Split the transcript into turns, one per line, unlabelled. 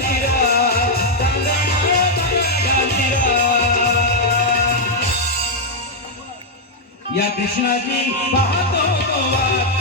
या कृष्णाची पाहतो